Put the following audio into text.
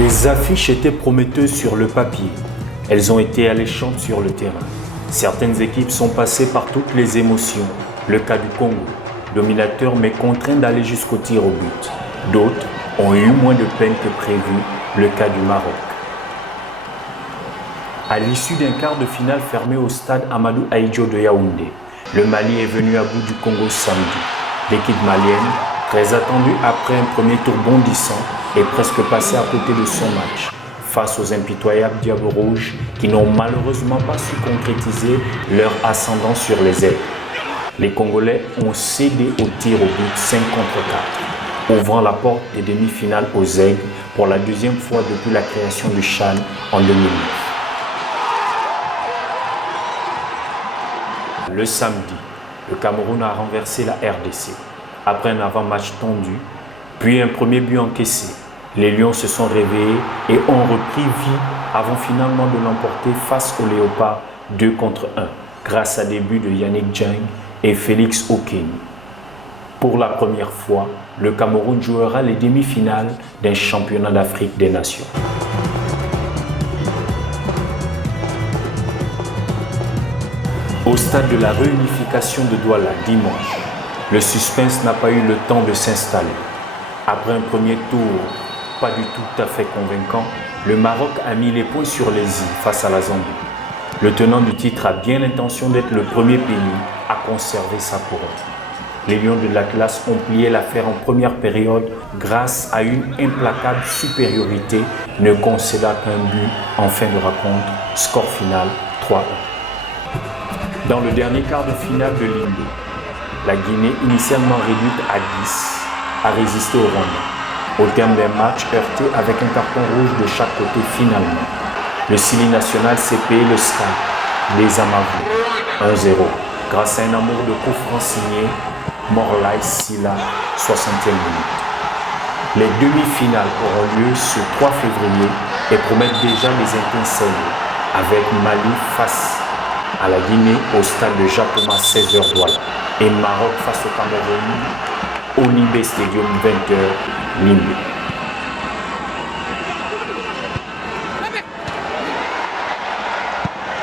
Les affiches étaient prometteuses sur le papier. Elles ont été alléchantes sur le terrain. Certaines équipes sont passées par toutes les émotions. Le cas du Congo, dominateur mais contraint d'aller jusqu'au tir au but. D'autres ont eu moins de peine que prévu, le cas du Maroc. À l'issue d'un quart de finale fermé au stade Amadou Ahidjo de Yaoundé, le Mali est venu à bout du Congo samedi. L'équipe malienne, très attendue après un premier tour bondissant, est presque passée à côté de son match, face aux impitoyables Diables Rouges qui n'ont malheureusement pas su concrétiser leur ascendant sur les ailes. Les Congolais ont cédé au tir au but 5 contre 4, ouvrant la porte des demi-finales aux Aigles pour la deuxième fois depuis la création du CHAN en 2009. Le samedi, le Cameroun a renversé la RDC. Après un avant-match tendu, puis un premier but encaissé, les Lions se sont réveillés et ont repris vie avant finalement de l'emporter face aux Léopards 2 contre 1, grâce à des buts de Yannick Dieng et Félix Okeng. Pour la première fois, le Cameroun jouera les demi-finales d'un championnat d'Afrique des Nations. Au stade de la réunification de Douala dimanche, le suspense n'a pas eu le temps de s'installer. Après un premier tour pas du tout à fait convaincant, le Maroc a mis les points sur les i face à la Zambie. Le tenant du titre a bien l'intention d'être le premier pays à conserver sa couronne. Les Lions de l'Atlas ont plié l'affaire en première période grâce à une implacable supériorité, ne concédant qu'un but en fin de rencontre, score final 3-1. Dans le dernier quart de finale de l'Indo, la Guinée, initialement réduite à 10, a résisté au Rwanda. Au terme d'un match heurté avec un carton rouge de chaque côté finalement, le Sili national s'est payé le scan des Amavou 1-0 grâce à un amour de coup franc signé Morlaï Sila, 60e minute. Les demi-finales auront lieu ce 3 février et promettent déjà des étincelles avec Mali face à la Guinée au stade de Japoma 16h Douala et Maroc face au Cameroun au Limbé Stadium 20h Limbé.